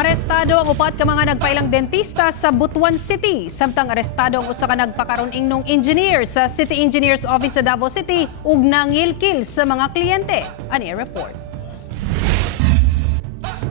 Arestado ang upat ka mga nagpailang dentista sa Butuan City. Samtang arestado ang usa ka nagpakaron ingnog engineer sa City Engineer's Office sa Davao City ug nangilkil sa mga kliyente. Ani report.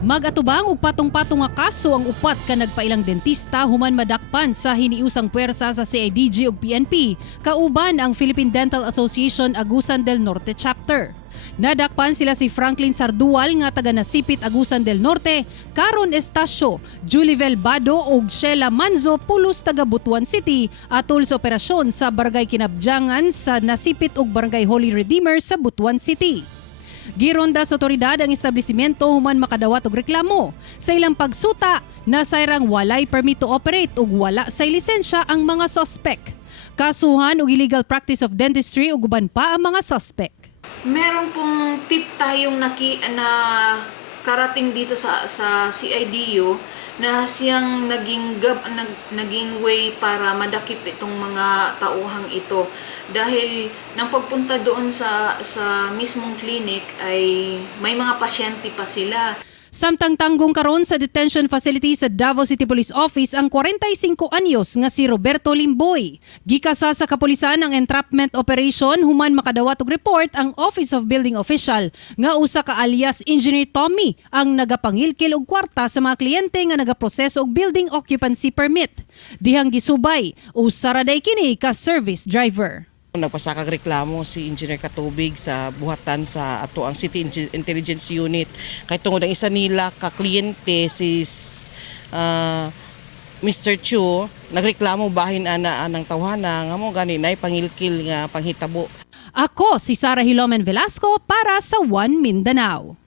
Mag-atubang og patong-patong nga kaso ang upat ka nagpailang dentista human madakpan sa hiniusang puwersa sa CIDG ug PNP, kauban ang Philippine Dental Association Agusan del Norte Chapter. Nadakpan sila si Franklin Sardual nga taga Nasipit Agusan del Norte, Caron Estacio, Julivel Bado ug Sheila Manzo pulos taga Butuan City atol sa operasyon sa Barangay Kinabjangan sa Nasipit ug Barangay Holy Redeemer sa Butuan City. Gironda sa otoridad ang establishmento human makadawat og reklamo. Sa ilang pagsuta, nasayrang walay permit to operate ug wala say lisensya ang mga suspect. Kasuhan og illegal practice of dentistry ug uban pa ang mga suspect. Meron pong tip tayong karating dito sa CIDU na siyang naging way para madakip itong mga tauhang ito. Dahil nang pagpunta doon sa mismong clinic ay may mga pasyente pa sila. Samtang tanggong karon sa detention facility sa Davao City Police Office ang 45 anyos nga si Roberto Limboy. Gikasa sa kapulisan ang entrapment operation human makadawat og report ang Office of Building Official nga usa ka alias Engineer Tommy ang nagapangilkil og kwarta sa mga kliyente nga nagaproseso og building occupancy permit. Dihang gisubay usa ra day kini ka service driver. Nagpasakag reklamo si Engineer Katubig sa buhatan sa ato ang City Intelligence Unit. Kay tungod ang isa nila ka kliyente si Mr. Chu, nagreklamo bahin ana anang tawhana nga mo gani nay pangilkil nga panghitabo. Ako si Hilomen-Velasco para sa One Mindanao.